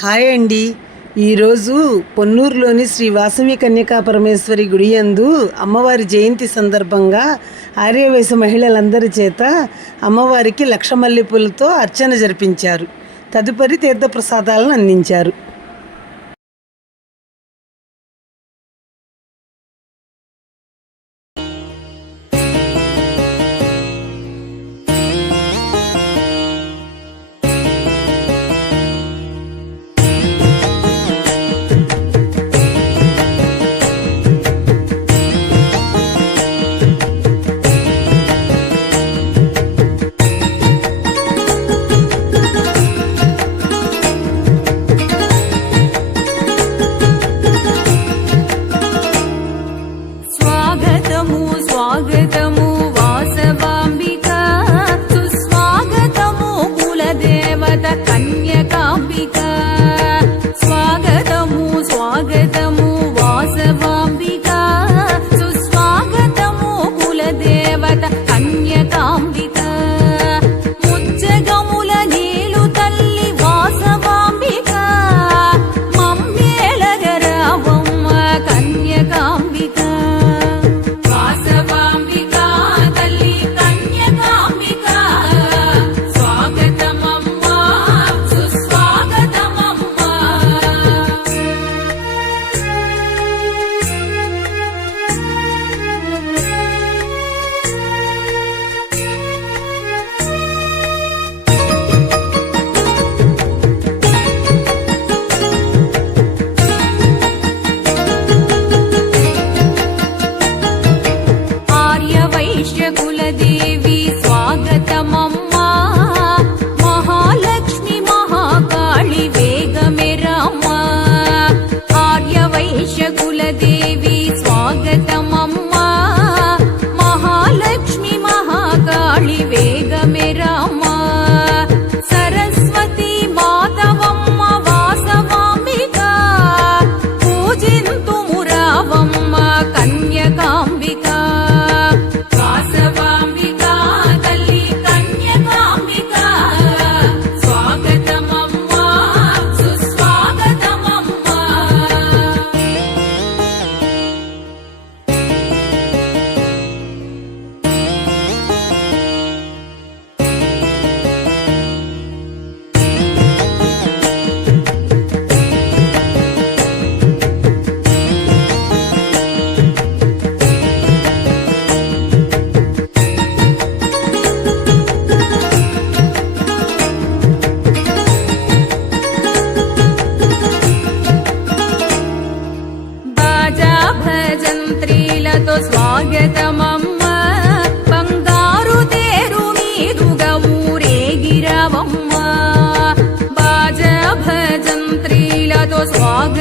Hi అండి. ఈరోజు పొన్నూరులోని శ్రీ వాసవి కన్యకా పరమేశ్వరి గుడి యందు అమ్మవారి జయంతి సందర్భంగా ఆర్యవైశ్య మహిళలందరి చేత అమ్మవారికి లక్ష మల్లెపూలతో అర్చన జరిపించారు. తదుపరి తీర్థప్రసాదాలను అందించారు. స్వాగతము వాసవాంబిక, సుస్వాగతము కులదేవత కన్యకాంబిక. స్వాగతము స్వాగతము వాసవాంబిక, సుస్వాగతము కులదేవత కన్యకాంబిక. ముజ్జగముల నీలు తల్లి వాసవాంబిక, మమ్మేలగరావమ్మ కన్యకాంబిక. కులదేవి స్వాగతమమ్మా, మహాలక్ష్మి మహాకాళి వేగమెరమ్మా. ఆర్యవైశ్య కులదేవి స్వాగతమమ్మా, మహాలక్ష్మి మహాకాళి వేగమెరమ్మా. సరస్వతి మాతవమ్మ వాసవాంబిక, పూజింతుమురావమ్మ కన్యకాంబిక. భజంత్రీలతో స్వాగతమమ్మ, బంగారు తేరు మీదుగా ఊరేగిరవమ్మ. బాజ భజంత్రీలతో స్వాగతం